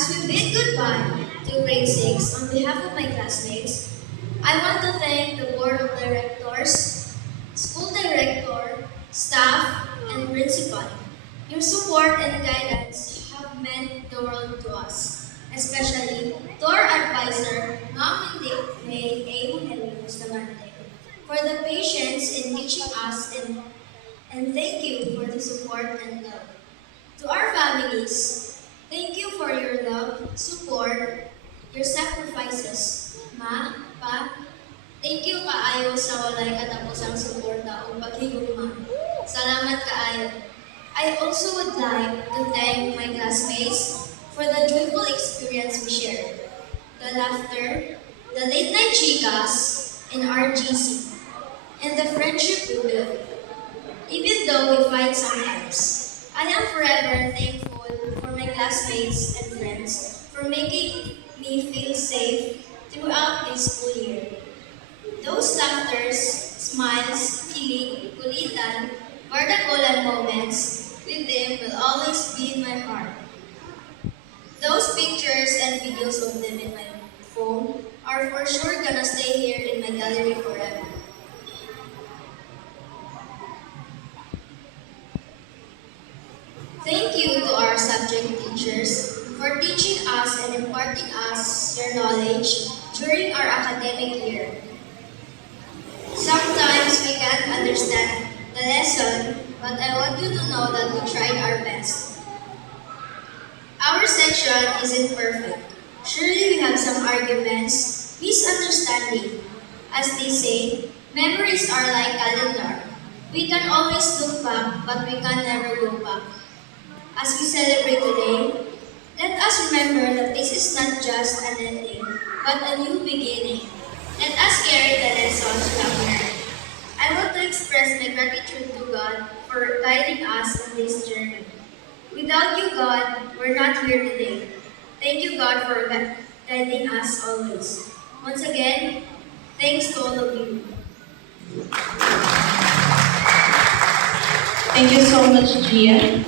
As we bid goodbye to grade 6 on behalf of my classmates, I want to thank the Board of Directors, School Director, staff, and principal. Your support and guidance have meant the world to us, especially to our advisor, Ma'am May A. Henry Bustamante, for the patience in teaching us and thank you for the support and love. To our families, thank you for your love, support, your sacrifices. Ma, Pa, thank you kaayo sa walay katapusang suporta o paghigugma. Salamat kaayo. I also would like to thank my classmates for the joyful experience we shared. The laughter, the late night chicas in RGC, and the friendship we built. Even though we fight sometimes, I am forever thankful for my classmates and friends for making me feel safe throughout this school year. Those laughters, smiles, kilig, kulitan, bardagolan moments with them will always be in my heart. Those pictures and videos of them in my phone are for sure gonna stay here in my gallery forever. Thank you to our subject teachers for teaching us and imparting us your knowledge during our academic year. Sometimes we can't understand the lesson, but I want you to know that we tried our best. Our section isn't perfect. Surely we have some arguments, misunderstanding. As they say, memories are like calendar. We can always look back, but we can never look back. As we celebrate today, let us remember that this is not just an ending, but a new beginning. Let us carry the lessons we have learned. I want to express my gratitude to God for guiding us on this journey. Without you, God, we're not here today. Thank you, God, for guiding us always. Once again, thanks to all of you. Thank you so much, Gia.